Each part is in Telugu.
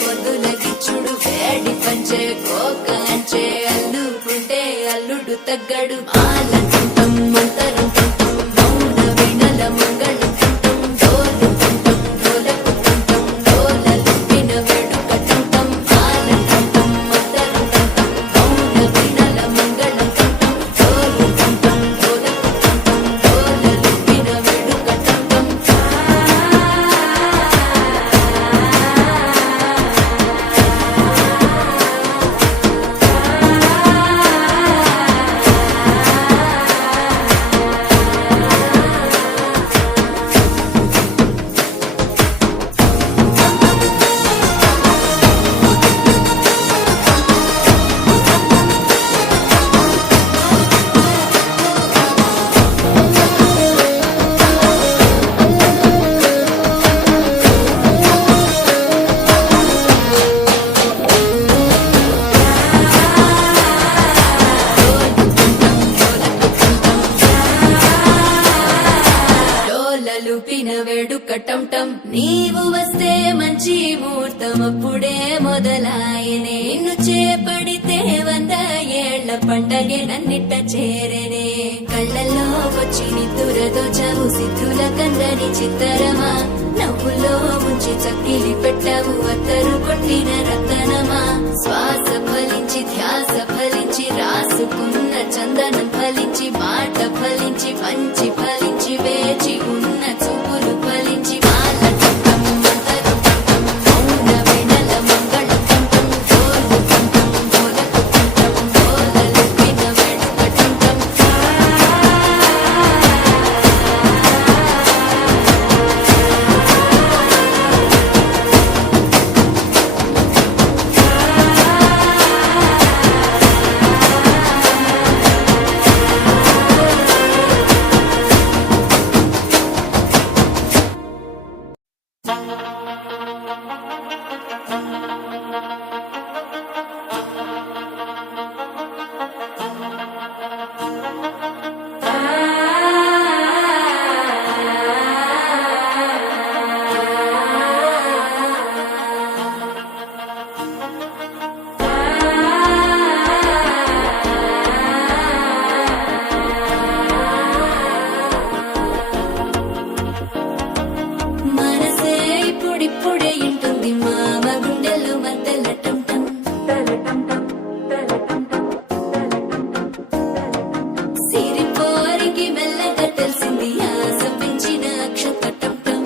పొద్దులకిచ్చుడు వేడి పంచే కోకంచే అల్లుకుంటే అల్లుడు తగ్గడు ఆలంటుంటం మంతరంటుంటం మౌన వినల మంగళంటుంటం డోలుకుంటం డోలకుంటుంటం డోలలుపిన వేడుకటుంటం ఆలంటుంటం మంతరంటుంటం మౌన వినల మంగళంటుంటం డోలుకుంటం డోలకుంటుంటం డోలలుపిన వేడుకటుంటం లూపిన వేడుకటంటం నీవు వస్తే మంచి ముహూర్తం అప్పుడే మొదలాయనే నిన్ను చేపడితే 100 ఏళ్ల పండగే నన్నిట్ట చేరనే కళ్ళల్లో వచ్చి నిద్దురతో చవు సిద్ధుల కందని చిత్తరమా నవ్వులో ఉంచి చక్కిలి పెట్టావు అత్తరు కొట్టిన రతనమా శ్వాస ఫలించి ధ్యాస ఫలించి రాసుకున్న చందనం ఫలించి మాట ఫలించి మంచి ఫలించి వేచి ఉన్న చూపులు ఫలించి మాలటంటం మంతరంటం మౌన వినల మంగళంటం డోలుకుంటం డోలకుంటం డోలలుపిన వేడుకటంటం మనసే ఇప్పుడిప్పుడే ఇంటుంది మామ గుండెల్లో మద్దెలటంటం సిరిపోరికి మెల్లగా తెలిసింది ఆశ పెంచిన అక్షతటంటం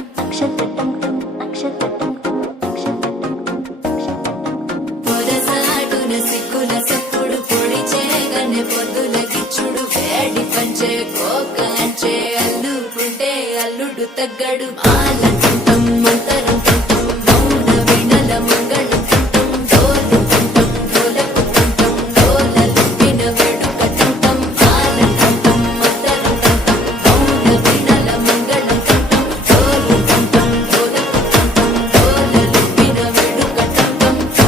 పొరసాటున సిక్కుల సప్పుడు పొడి చేయగానే పొద్దులకిచ్చుడు వేడి పంచే కోకంచే అల్లుకుంటే అల్లుడు తగ్గడు ఆలంటుంటం మంతరంటుంటం మౌన వినల మంగళంటుంటం డోలుకుంటం డోలకుంటుంటం డోలలుపిన వేడుకటుంటం ఆలంటుంటం మంతరంటుంటం మౌన వినల మంగళంటుంటం డోలుకుంటం డోలకుంటుంటం డోలలుపిన వేడుకటుంటం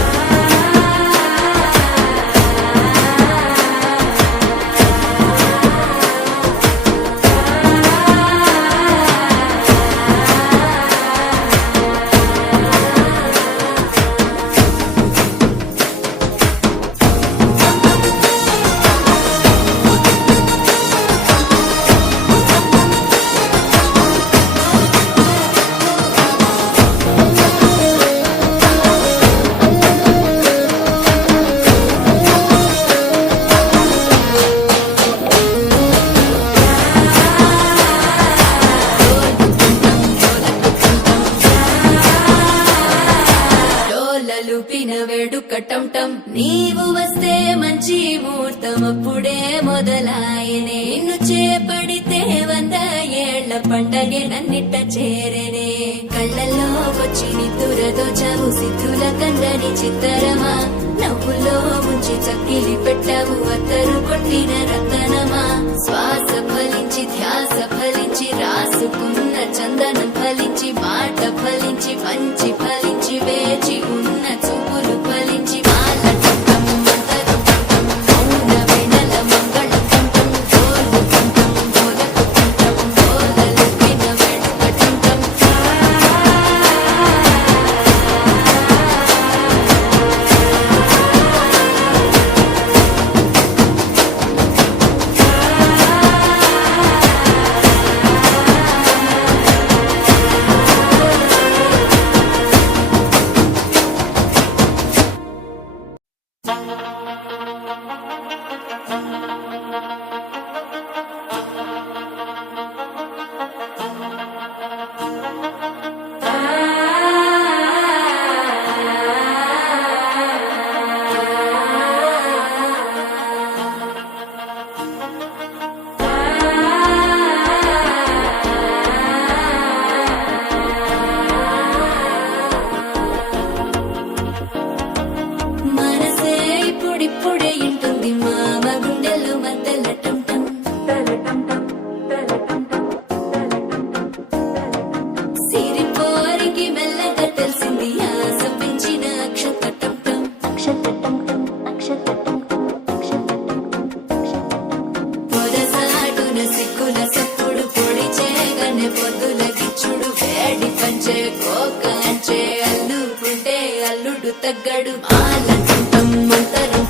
నీవు వస్తే మంచి ముహూర్తం అప్పుడే మొదలాయనే నిన్ను చేపడితే 100 ఏళ్ల పండగే నన్నిట్ట చేరనే కళ్ళల్లో వచ్చి నిద్దురదోచావు సిద్ధుల కందని చిత్తరమా నవ్వులో ముంచి చక్కిలి పెట్టావు అత్తరు కొట్టిన రతనమా శ్వాస ఫలించి ధ్యాస ఫలించి రాసుకున్న చందనం ఫలించి మాట ఫలించి మంచి ఫలించి వేచి ఉన్న చూపులు ఫలించి మాల కంఠం మంతరు కంఠం మౌన వెనల మంగళ కంఠం గోలు కంఠం గోలకు కంఠం గోలలు విన వెడుక కంఠం మనసే ఇప్పుడిప్పుడే ఇంటుంది మామ గుండెల్లో మధ్యల టంటం సిరిపోరికి మెల్లగా తెలిసింది ఆశ పెంచిన అక్షతటం పొరసాటున సిక్కుల సప్పుడు పొడి చేయగానే పొద్దుల గిచ్చుడు వేడి పంచే కోక అంచే అల్లుకుంటే అల్లుడు తగ్గడు మాల కంఠం మంతరం